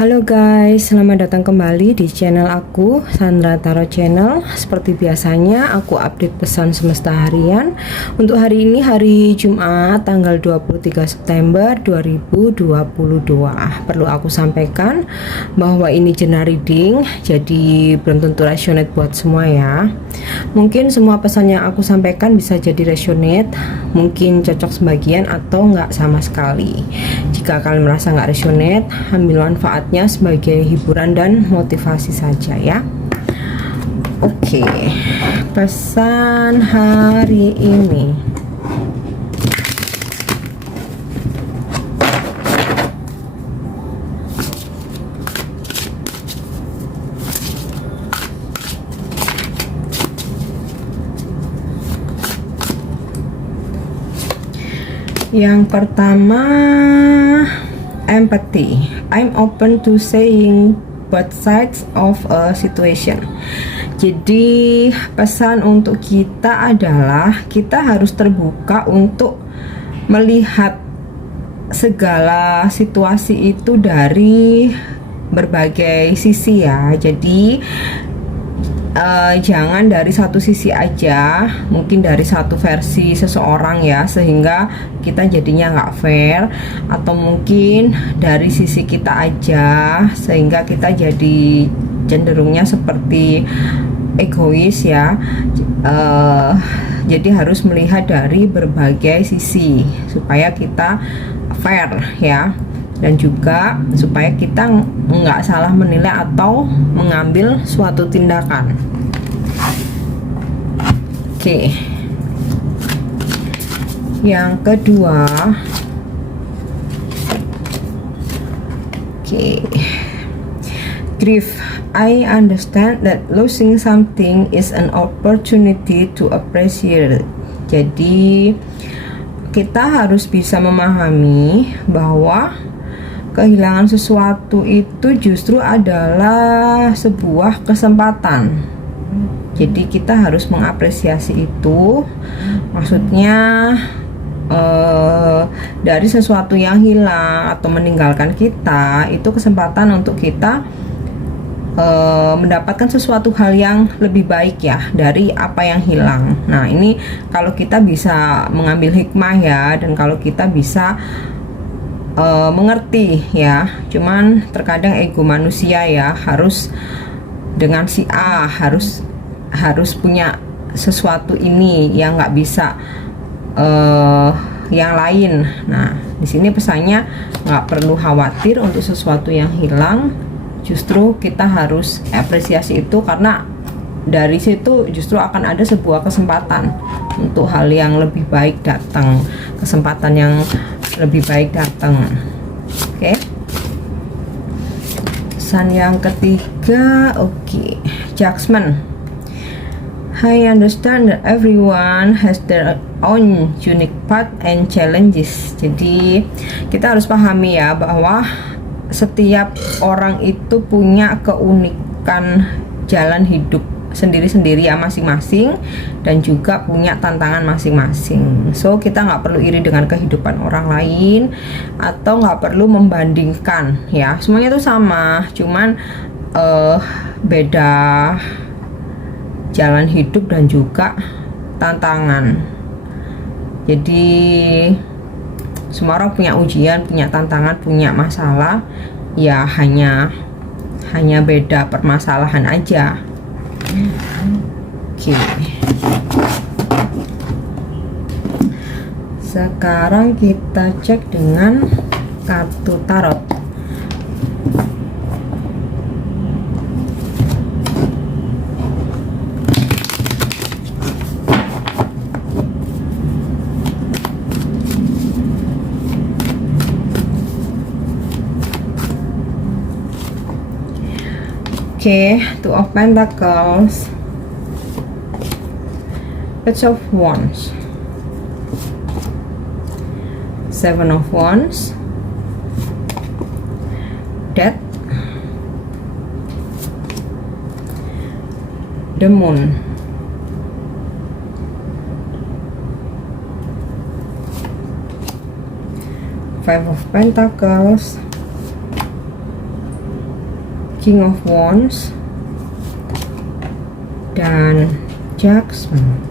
Halo guys, selamat datang kembali di channel aku, Sandra Tarot Channel. Seperti biasanya, aku update pesan semesta harian. Untuk hari ini, hari Jumat, tanggal 23 September 2022. Perlu aku sampaikan bahwa ini general reading, jadi belum tentu resonate buat semua ya. Mungkin semua pesan yang aku sampaikan bisa jadi resonate, mungkin cocok sebagian atau nggak sama sekali. Jika kalian merasa nggak resonate, ambil manfaatnya sebagai hiburan dan motivasi saja ya. Oke, pesan hari ini. Yang pertama, empathy. I'm open to seeing both sides of a situation. Jadi pesan untuk kita adalah kita harus terbuka untuk melihat segala situasi itu dari berbagai sisi ya. Jadi jangan dari satu sisi aja, mungkin dari satu versi seseorang ya, sehingga kita jadinya nggak fair, atau mungkin dari sisi kita aja sehingga kita jadi cenderungnya seperti egois ya. Jadi harus melihat dari berbagai sisi supaya kita fair ya, dan juga supaya kita nggak salah menilai atau mengambil suatu tindakan. Oke. Yang kedua, grief. I understand that losing something is an opportunity to appreciate. Jadi kita harus bisa memahami bahwa kehilangan sesuatu itu justru adalah sebuah kesempatan. Jadi kita harus mengapresiasi itu. Maksudnya dari sesuatu yang hilang atau meninggalkan kita, itu kesempatan untuk kita mendapatkan sesuatu hal yang lebih baik ya dari apa yang hilang. Nah ini kalau kita bisa mengambil hikmah ya, dan kalau kita bisa mengerti ya. Cuman terkadang ego manusia ya, harus dengan si A harus punya sesuatu ini yang nggak bisa yang lain. Nah di sini pesannya nggak perlu khawatir untuk sesuatu yang hilang, justru kita harus apresiasi itu, karena dari situ justru akan ada sebuah kesempatan untuk hal yang lebih baik datang, kesempatan yang lebih baik datang. Oke. Pesan yang ketiga, judgment. I understand that everyone has their own unique path and challenges. Jadi kita harus pahami ya bahwa setiap orang itu punya keunikan jalan hidup sendiri-sendiri ya, masing-masing, dan juga punya tantangan masing-masing. So kita nggak perlu iri dengan kehidupan orang lain, atau nggak perlu membandingkan ya. Semuanya itu sama, cuman beda jalan hidup dan juga tantangan. Jadi semua orang punya ujian, punya tantangan, punya masalah ya, hanya beda permasalahan aja. Oke. Sekarang kita cek dengan kartu tarot. Two of Pentacles, Page of Wands, Seven of Wands, Death, the Moon. Five of Pentacles, King of Wands dan Judgment.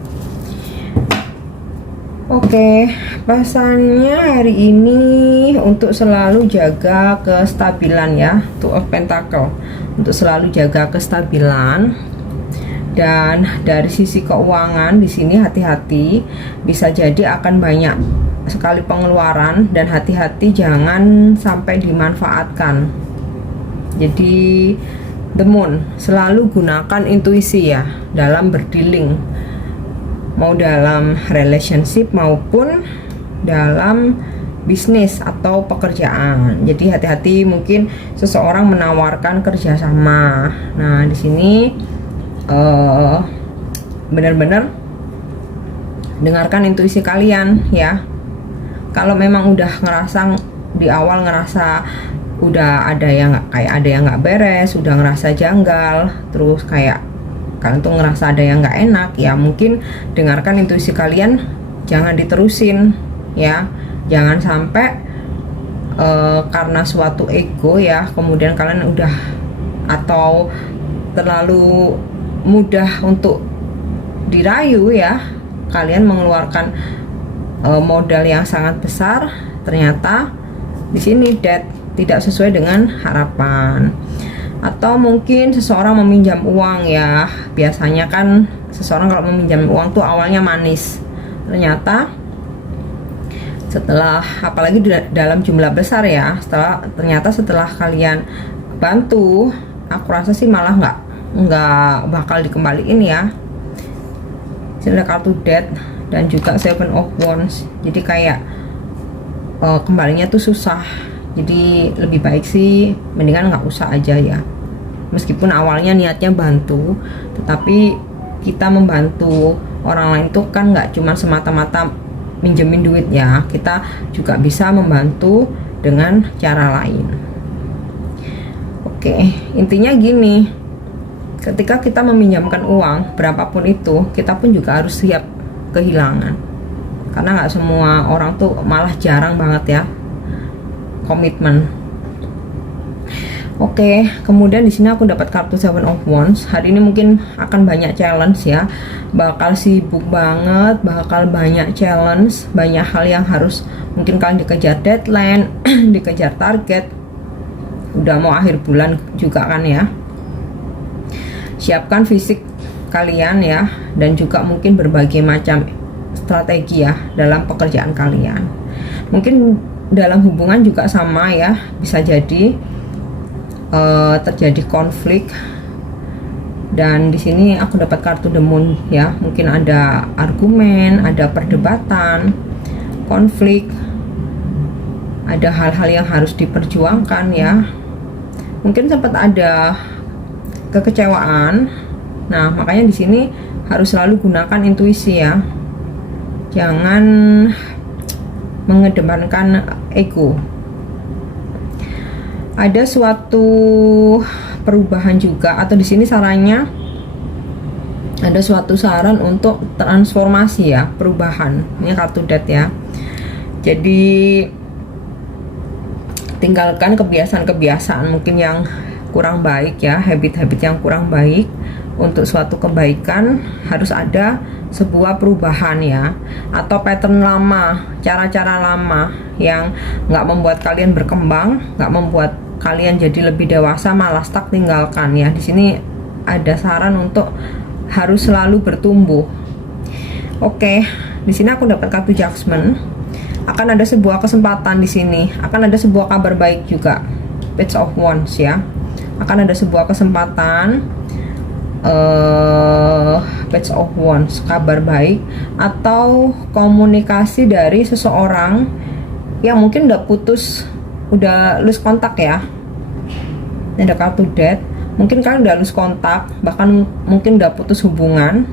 Oke, pesannya hari ini untuk selalu jaga kestabilan ya, Two of Pentacle, untuk selalu jaga kestabilan. Dan dari sisi keuangan di sini hati-hati, bisa jadi akan banyak sekali pengeluaran dan hati-hati jangan sampai dimanfaatkan. Jadi the Moon, selalu gunakan intuisi ya dalam berdealing, mau dalam relationship maupun dalam bisnis atau pekerjaan. Jadi hati-hati, mungkin seseorang menawarkan kerjasama. Nah di sini benar-benar dengarkan intuisi kalian ya. Kalau memang udah ngerasa di awal udah ada yang nggak beres, udah ngerasa janggal, terus kayak kalian tuh ngerasa ada yang nggak enak ya, mungkin dengarkan intuisi kalian, jangan diterusin ya, jangan sampai karena suatu ego ya kemudian kalian udah atau terlalu mudah untuk dirayu ya, kalian mengeluarkan modal yang sangat besar, ternyata di sini tidak sesuai dengan harapan. Atau mungkin seseorang meminjam uang ya, biasanya kan seseorang kalau meminjam uang tuh awalnya manis, ternyata setelah, apalagi dalam jumlah besar ya, ternyata setelah kalian bantu, aku rasa sih malah nggak bakal dikembaliin ya. Sini ada kartu Death dan juga Seven of Wands, jadi kayak kembalinya tuh susah. Jadi lebih baik sih mendingan nggak usah aja ya, meskipun awalnya niatnya bantu, tetapi kita membantu orang lain tuh kan nggak cuma semata-mata minjemin duit ya, kita juga bisa membantu dengan cara lain. Oke, intinya gini, ketika kita meminjamkan uang berapapun itu, kita pun juga harus siap kehilangan, karena nggak semua orang tuh, malah jarang banget ya, komitmen. Oke, kemudian di sini aku dapat kartu Seven of Wands. Hari ini mungkin akan banyak challenge ya, bakal sibuk banget, bakal banyak challenge, banyak hal yang harus, mungkin kalian dikejar deadline, dikejar target. Udah mau akhir bulan juga kan ya. Siapkan fisik kalian ya, dan juga mungkin berbagai macam strategi ya dalam pekerjaan kalian. Mungkin dalam hubungan juga sama ya, bisa jadi terjadi konflik. Dan di sini aku dapat kartu The Moon ya, mungkin ada argumen, ada perdebatan, konflik, ada hal-hal yang harus diperjuangkan ya, mungkin sempat ada kekecewaan. Nah makanya di sini harus selalu gunakan intuisi ya, jangan mengedepankan ego. Ada suatu perubahan juga, atau di sini sarannya ada suatu saran untuk transformasi ya, perubahan. Ini kartu Death ya. Jadi tinggalkan kebiasaan-kebiasaan mungkin yang kurang baik ya, habit-habit yang kurang baik. Untuk suatu kebaikan harus ada sebuah perubahan ya, atau pattern lama, cara-cara lama yang nggak membuat kalian berkembang, nggak membuat kalian jadi lebih dewasa, malah stuck, tinggalkan ya. Di sini ada saran untuk harus selalu bertumbuh. Oke, di sini aku dapat kartu Judgment. Akan ada sebuah kesempatan di sini, akan ada sebuah kabar baik juga, Page of Wands ya. Akan ada sebuah kesempatan, Page of Wands, kabar baik atau komunikasi dari seseorang yang mungkin udah putus, udah lose kontak ya. Ini ada kartu Death, mungkin kalian udah lose kontak, bahkan mungkin udah putus hubungan,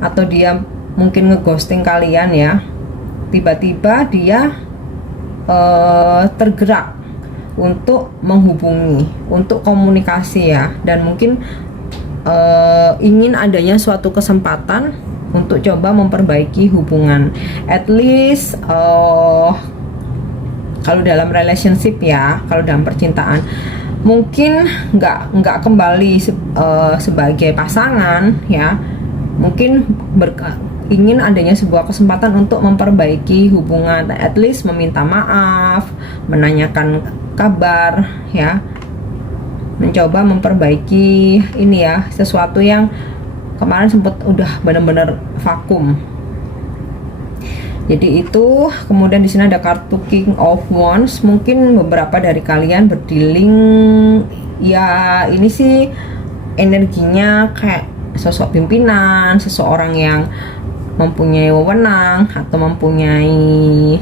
atau dia mungkin ngeghosting kalian ya. Tiba-tiba dia tergerak untuk menghubungi, untuk komunikasi ya, dan mungkin ingin adanya suatu kesempatan untuk coba memperbaiki hubungan. At least kalau dalam relationship ya, kalau dalam percintaan, mungkin nggak kembali sebagai pasangan ya, mungkin ingin adanya sebuah kesempatan untuk memperbaiki hubungan, at least meminta maaf, menanyakan kabar ya, mencoba memperbaiki ini ya, sesuatu yang kemarin sempat udah benar-benar vakum. Jadi itu. Kemudian di sini ada kartu King of Wands. Mungkin beberapa dari kalian berdealing ya, ini sih energinya kayak sosok pimpinan, seseorang yang mempunyai wewenang atau mempunyai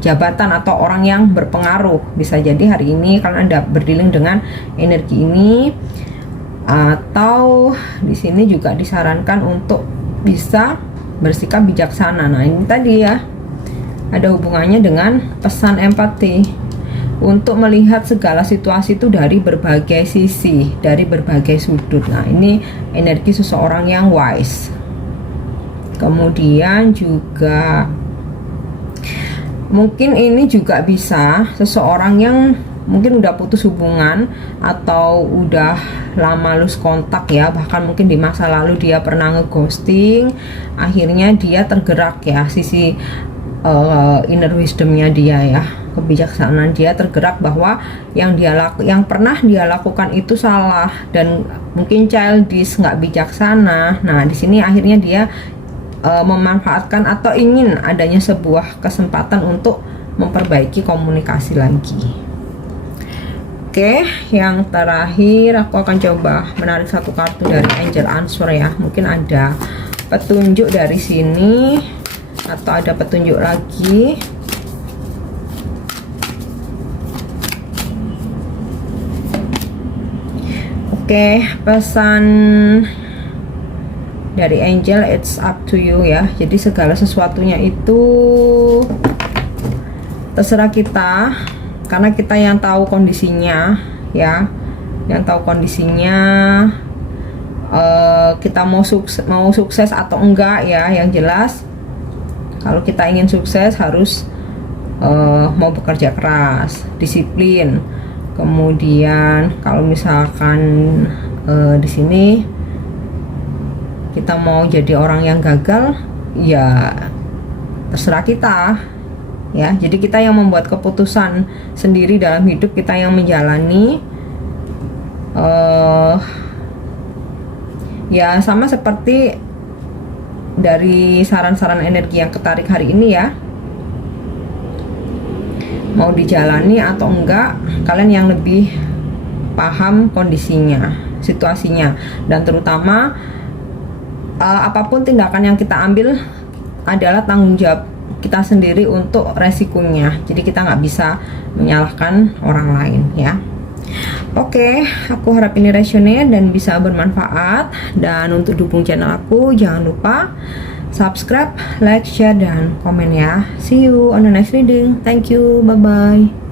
jabatan atau orang yang berpengaruh. Bisa jadi hari ini kalian ada berdealing dengan energi ini, atau di sini juga disarankan untuk bisa bersikap bijaksana. Nah, ini tadi ya, ada hubungannya dengan pesan empati untuk melihat segala situasi itu dari berbagai sisi, dari berbagai sudut. Nah, ini energi seseorang yang wise. Kemudian juga mungkin ini juga bisa seseorang yang mungkin udah putus hubungan atau udah lama lose kontak ya, bahkan mungkin di masa lalu dia pernah ngeghosting, akhirnya dia tergerak ya, sisi inner wisdomnya dia ya, kebijaksanaan dia tergerak bahwa yang pernah dia lakukan itu salah dan mungkin childish, nggak bijaksana. Nah, di sini akhirnya dia memanfaatkan atau ingin adanya sebuah kesempatan untuk memperbaiki komunikasi lagi. Oke, yang terakhir aku akan coba menarik satu kartu dari Angel Answer ya. Mungkin ada petunjuk dari sini atau ada petunjuk lagi. Oke, pesan dari Angel, it's up to you ya. Jadi segala sesuatunya itu terserah kita, karena kita yang tahu kondisinya ya, yang tahu kondisinya, kita mau sukses atau enggak ya. Yang jelas kalau kita ingin sukses harus mau bekerja keras, disiplin. Kemudian kalau misalkan di sini kita mau jadi orang yang gagal, ya terserah kita ya. Jadi kita yang membuat keputusan sendiri dalam hidup, kita yang menjalani. Ya sama seperti dari saran-saran energi yang ketarik hari ini ya, mau dijalani atau enggak, kalian yang lebih paham kondisinya, situasinya, dan terutama apapun tindakan yang kita ambil adalah tanggung jawab kita sendiri untuk resikonya. Jadi kita nggak bisa menyalahkan orang lain ya. Oke, aku harap ini resonate dan bisa bermanfaat. Dan untuk dukung channel aku, jangan lupa subscribe, like, share, dan komen ya. See you on the next reading. Thank you, bye bye.